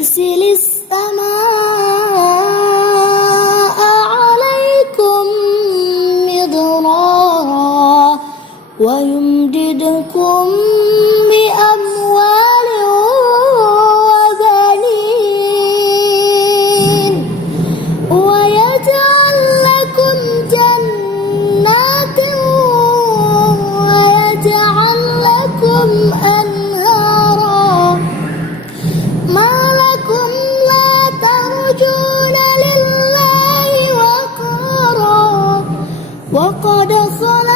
يرسل السماء عليكم مدرارا ويمددكم بأموال وبنين ويجعل لكم جنات ويجعل لكم أنهارا ما لكم لا ترجون لله وقارا وقد خلق